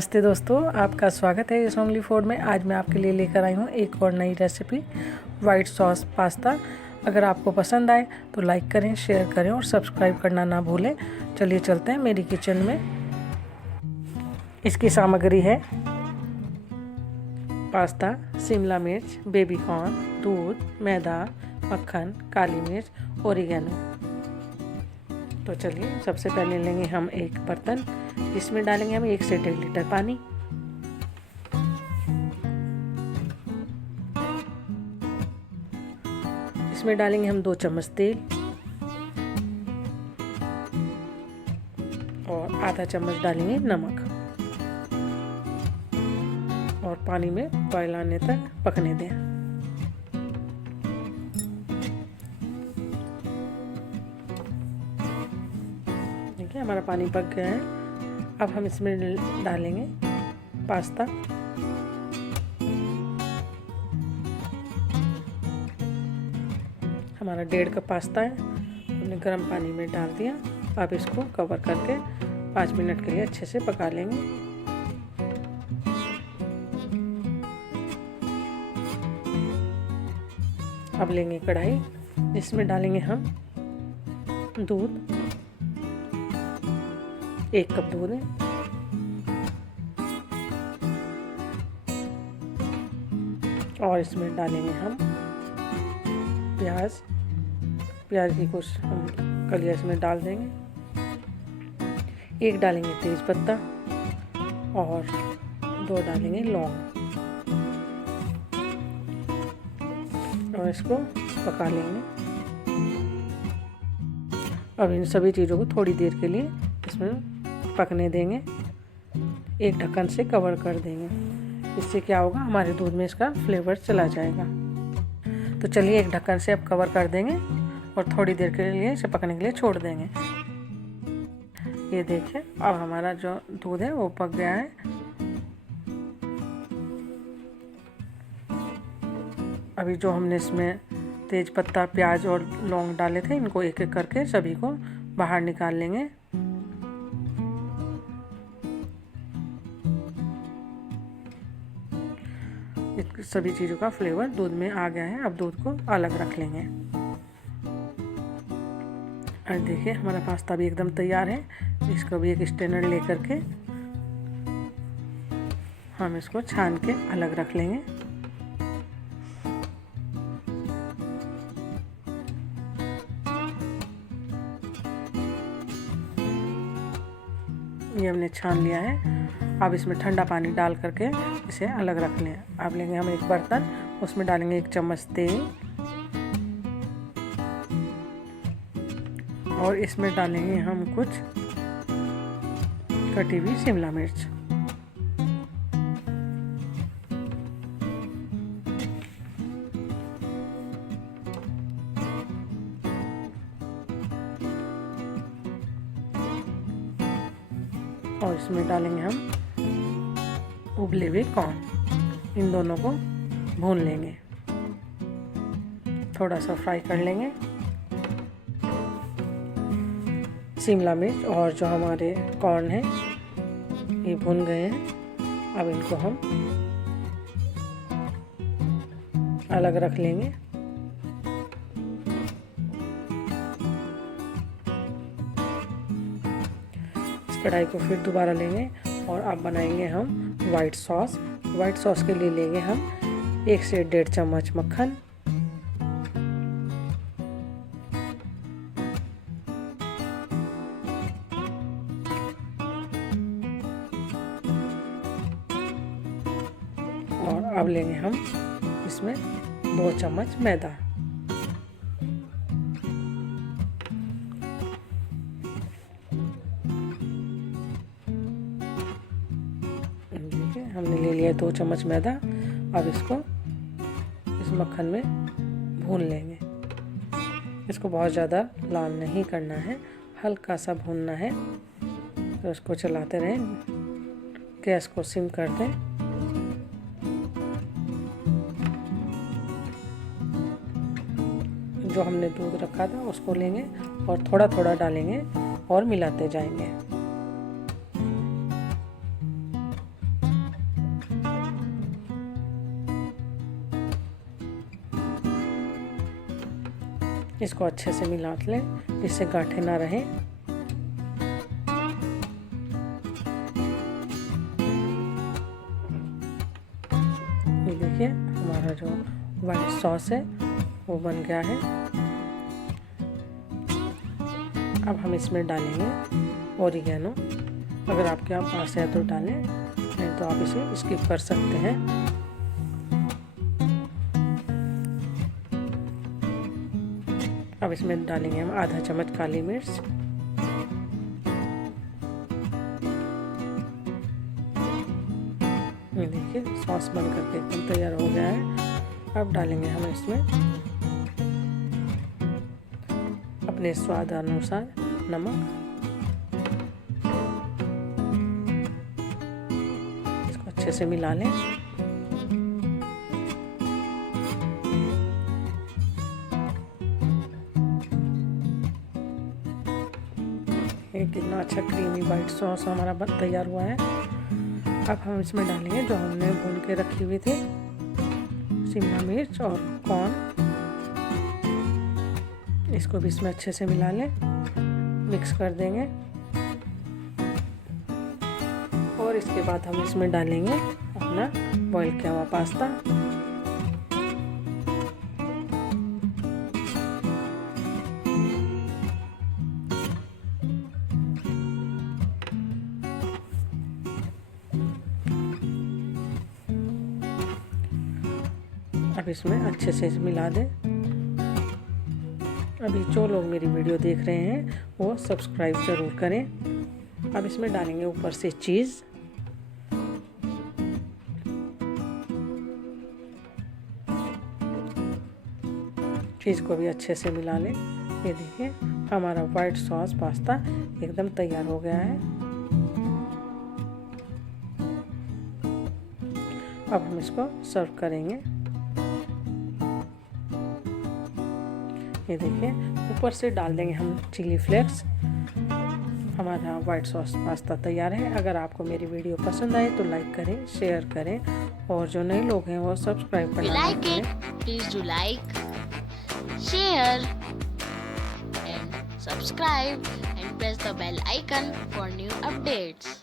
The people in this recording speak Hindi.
नमस्ते दोस्तों, आपका स्वागत है इस ओनली फूड में। आज मैं आपके लिए लेकर आई हूँ एक और नई रेसिपी, वाइट सॉस पास्ता। अगर आपको पसंद आए तो लाइक करें, शेयर करें और सब्सक्राइब करना ना भूलें। चलिए चलते हैं मेरी किचन में। इसकी सामग्री है पास्ता, शिमला मिर्च, बेबी कॉर्न, दूध, मैदा, मक्खन, काली मिर्च, ओरिगेनो। तो चलिए सबसे पहले लेंगे हम एक बर्तन, जिसमें डालेंगे हम 1 से 1.5 लीटर पानी। इसमें डालेंगे हम 2 चम्मच तेल और आधा चम्मच डालेंगे नमक और पानी में बॉयल आने तक पकने दें। देखिए हमारा पानी पक गया है। अब हम इसमें डालेंगे पास्ता। हमारा 1.5 कप पास्ता है, हमने गर्म पानी में डाल दिया। अब इसको कवर करके 5 मिनट के लिए अच्छे से पका लेंगे। अब लेंगे कढ़ाई, जिसमें डालेंगे हम दूध। 1 कप दूध है। और इसमें डालेंगे हम प्याज की कुछ हम कलियां इसमें डाल देंगे। 1 डालेंगे तेज पत्ता और 2 डालेंगे लौंग और इसको पका लेंगे। अब इन सभी चीज़ों को थोड़ी देर के लिए इसमें पकने देंगे। एक ढक्कन से कवर कर देंगे। इससे क्या होगा, हमारे दूध में इसका फ्लेवर चला जाएगा। तो चलिए एक ढक्कन से अब कवर कर देंगे और थोड़ी देर के लिए इसे पकने के लिए छोड़ देंगे। ये देखिए अब हमारा जो दूध है वो पक गया है। अभी जो हमने इसमें तेज पत्ता, प्याज और लौंग डाले थे, इनको एक एक करके सभी को बाहर निकाल लेंगे। सभी चीज़ों का फ्लेवर दूध में आ गया है। अब दूध को अलग रख लेंगे। और देखिए हमारा पास्ता भी एकदम तैयार है। इसको भी एक स्ट्रेनर लेकर के हम इसको छान के अलग रख लेंगे। ये हमने छान लिया है। अब इसमें ठंडा पानी डाल करके इसे अलग रख लें। अब लेंगे हम एक बर्तन, उसमें डालेंगे 1 चम्मच तेल और इसमें डालेंगे हम कुछ कटी हुई शिमला मिर्च। और इसमें डालेंगे हम उबले हुए कॉर्न। इन दोनों को भून लेंगे, थोड़ा सा फ्राई कर लेंगे। शिमला मिर्च और जो हमारे कॉर्न है ये भून गए हैं। अब इनको हम अलग रख लेंगे। इस कढ़ाई को फिर दोबारा लेंगे और अब बनाएंगे हम वाइट सॉस। वाइट सॉस के लिए लेंगे हम 1 से 1.5 चम्मच मक्खन, और अब लेंगे हम इसमें 2 चम्मच मैदा। हमने ले लिया 2 चम्मच मैदा। अब इसको इस मक्खन में भून लेंगे। इसको बहुत ज़्यादा लाल नहीं करना है, हल्का सा भूनना है। तो इसको चलाते रहें, गैस को सिम कर दें। जो हमने दूध रखा था उसको लेंगे और थोड़ा थोड़ा डालेंगे और मिलाते जाएंगे। इसको अच्छे से मिला लें जिससे गांठें ना रहें। ये देखिए हमारा जो वाइट सॉस है वो बन गया है। अब हम इसमें डालेंगे ओरिगेनो। अगर आपके पास है तो डालें, नहीं तो आप इसे स्किप कर सकते हैं। अब इसमें डालेंगे हम आधा चम्मच काली मिर्च। ये देखिए सॉस बन करके एकदम तैयार हो गया है। अब डालेंगे हम इसमें अपने स्वाद अनुसार नमक। इसको अच्छे से मिला लें। कितना अच्छा क्रीमी वाइट सॉस हमारा तैयार हुआ है। अब हम इसमें डालेंगे जो हमने भून के रखी हुई थी शिमला मिर्च और कॉर्न। इसको भी इसमें अच्छे से मिला लें, मिक्स कर देंगे। और इसके बाद हम इसमें डालेंगे अपना बॉईल किया हुआ पास्ता। अब इसमें अच्छे से मिला दें। अभी जो लोग मेरी वीडियो देख रहे हैं वो सब्सक्राइब ज़रूर करें। अब इसमें डालेंगे ऊपर से चीज़। चीज़ को भी अच्छे से मिला लें। ये देखिए हमारा वाइट सॉस पास्ता एकदम तैयार हो गया है। अब हम इसको सर्व करेंगे। ये देखिए ऊपर से डाल देंगे हम चिली फ्लेक्स। हमारा वाइट सॉस पास्ता तैयार है। अगर आपको मेरी वीडियो पसंद आए तो लाइक करें, शेयर करें और जो नए लोग हैं वो सब्सक्राइब करना ना भूलें। Please do like, share and subscribe and press the bell icon for new updates.